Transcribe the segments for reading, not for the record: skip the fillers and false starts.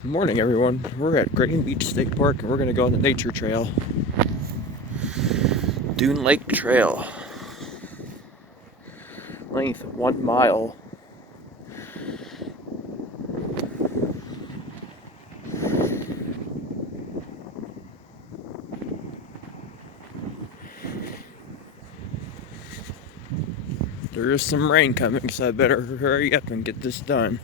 Good morning, everyone. We're at Graton Beach State Park and we're going to go on the nature trail. Dune Lake Trail. Length 1 mile. There is some rain coming, so I better hurry up and get this done.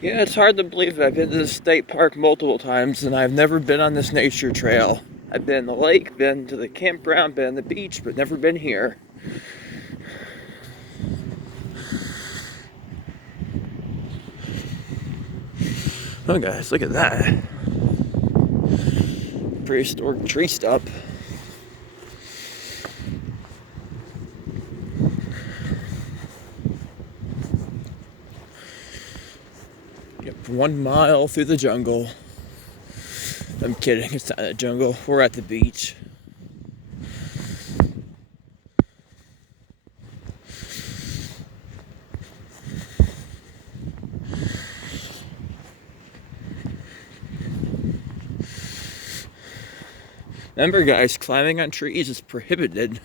Yeah, it's hard to believe that I've been to this state park multiple times and I've never been on this nature trail. I've been in the lake, been to the campground, been on the beach, but never been here. Oh guys, look at that. Prehistoric tree stump. Yep, 1 mile through the jungle. I'm kidding, it's not a jungle. We're at the beach. Remember guys, climbing on trees is prohibited.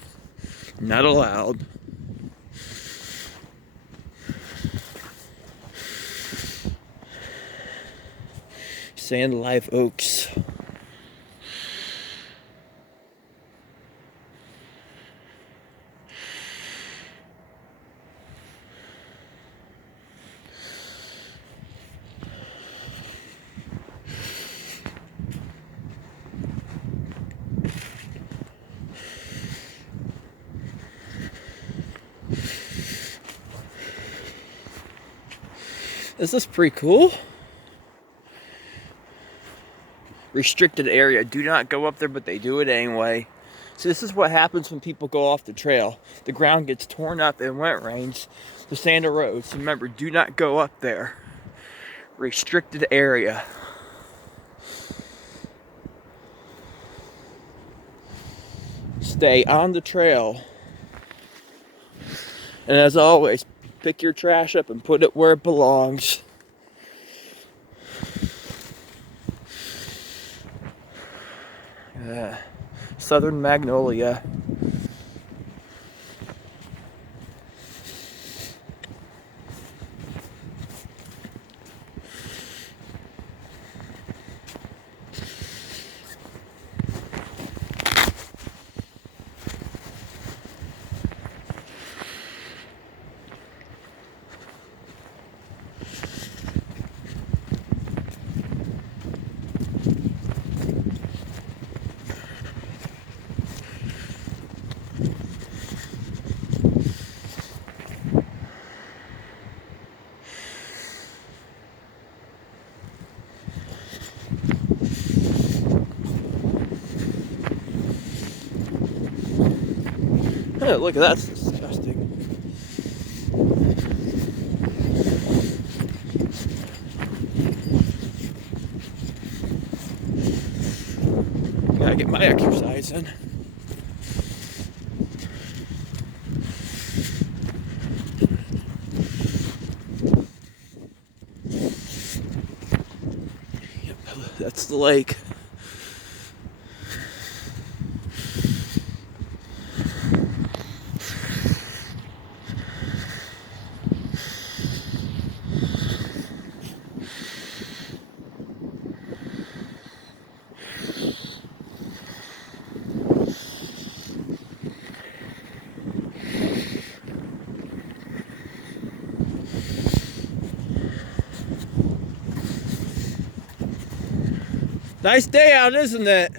Not allowed. Sand live oaks. This is pretty cool. Restricted area. Do not go up there, but they do it anyway. So this is what happens when people go off the trail. The ground gets torn up, and when it rains, the sand erodes. So remember, do not go up there. Restricted area. Stay on the trail. And as always, pick your trash up and put it where it belongs. Southern magnolia. Hey, look at that, that's disgusting. Gotta get my exercise in. Yep, that's the lake. Nice day out, isn't it?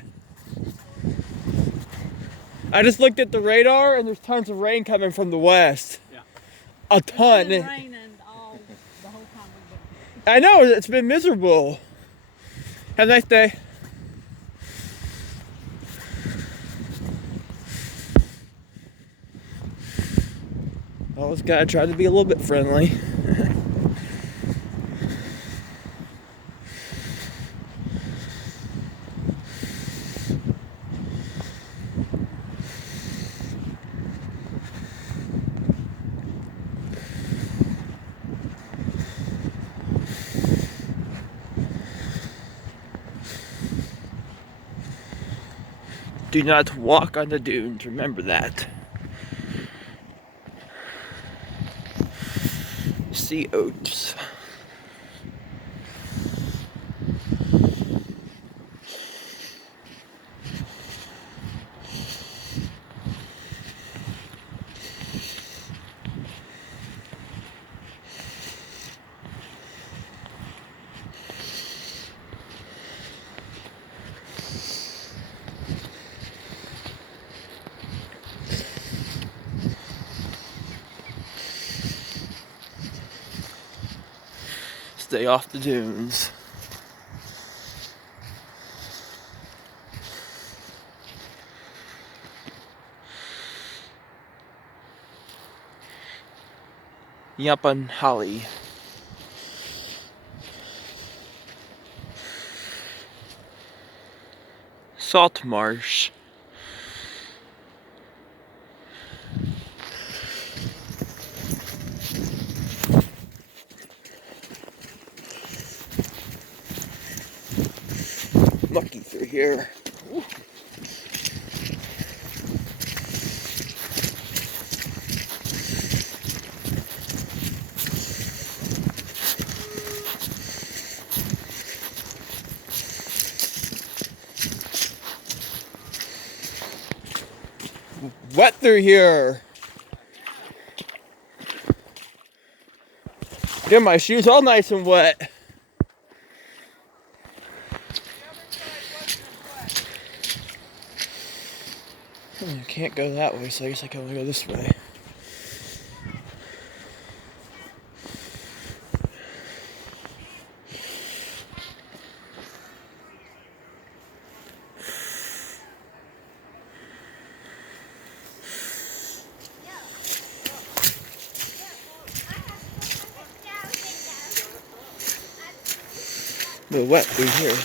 I just looked at the radar and there's tons of rain coming from the west. Yeah. A ton. It's been raining the whole time we've been. I know, it's been miserable. Have a nice day. Always gotta try to be a little bit friendly. Do not walk on the dunes, remember that. Sea oats. Stay off the dunes. Yapan Holly. Salt marsh. Lucky through here. Ooh. Wet through here. Get my shoes all nice and wet. I can't go that way, so I guess I can only go this way. A little wet through here.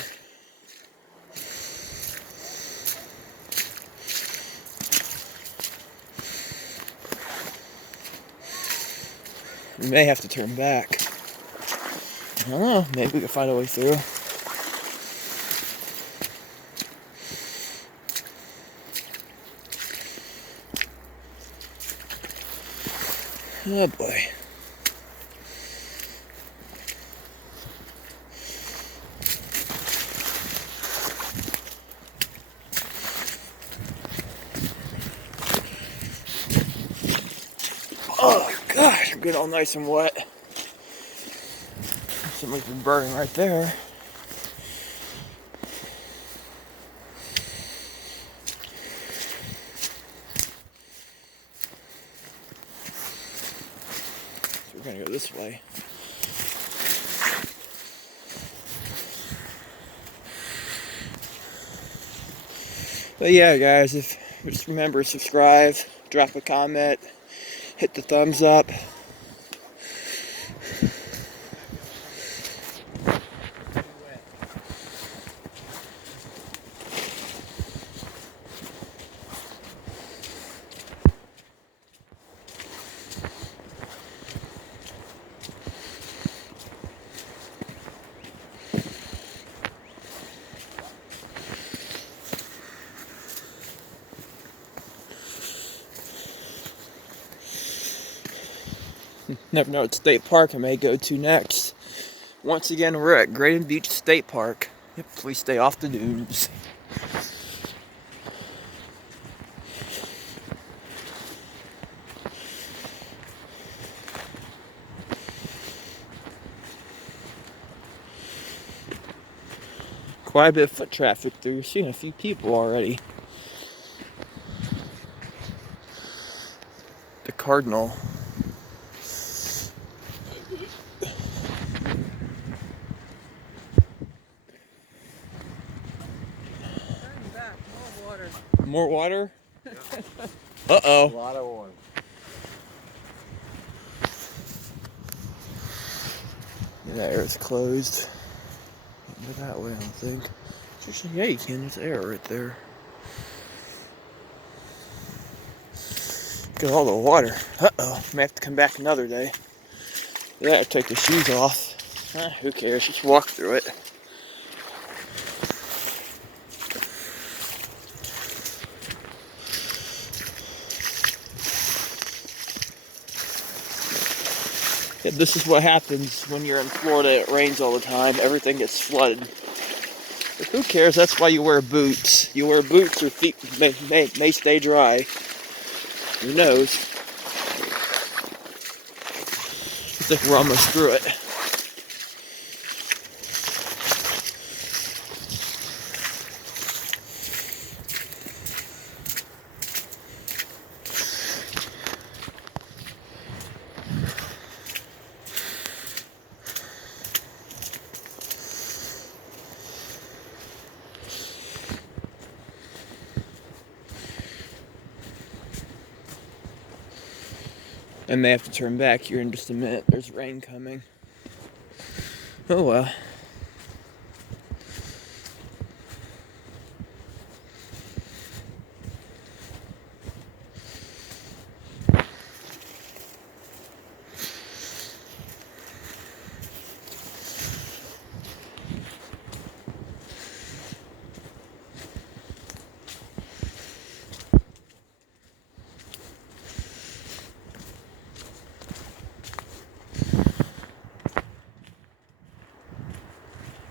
We may have to turn back. I don't know, maybe we can find a way through. Oh boy. Oh gosh, I'm getting all nice and wet. Somebody's been burning right there. So we're gonna go this way. But yeah, guys, just remember, subscribe, drop a comment, hit the thumbs up. Never know what state park I may go to next. Once again, we're at Graton Beach State Park. Yep, please stay off the dunes. Quite a bit of foot traffic through. We've seen a few people already. The Cardinal. More water? Uh-oh. A lot of water. That air's closed. Can't go that way, I don't think. Actually, yeah, you can. There's air right there. Look at all the water. Uh-oh. May have to come back another day. Yeah, take the shoes off. Who cares? Just walk through it. This is what happens when you're in Florida. It rains all the time. Everything gets flooded. But who cares? That's why you wear boots. You wear boots, your feet may stay dry. Who knows? I think we're almost through it. I may have to turn back here in just a minute. There's rain coming. Oh well.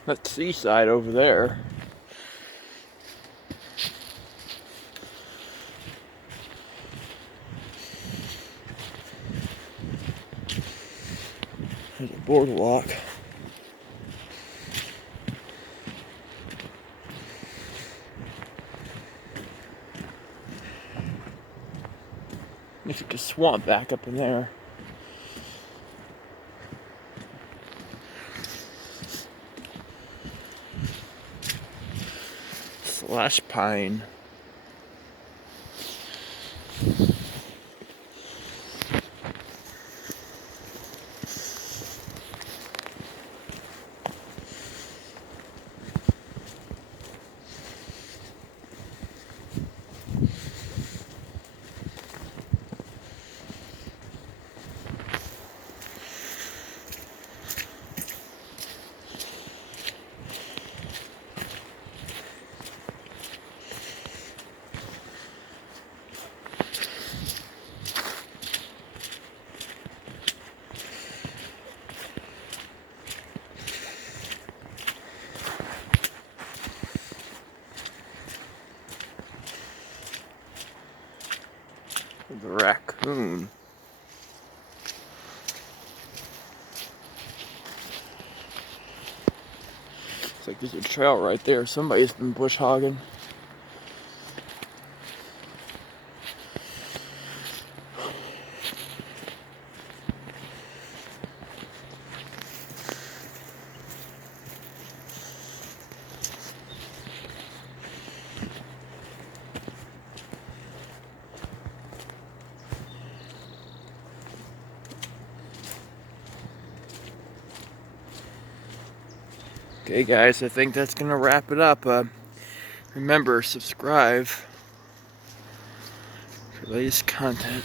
That's seaside over there. There's a boardwalk. Looks like a swamp back up in there. Slash pine. The raccoon. Looks like there's a trail right there. Somebody's been bush hogging. Okay guys, I think that's gonna wrap it up. Remember, subscribe for latest content.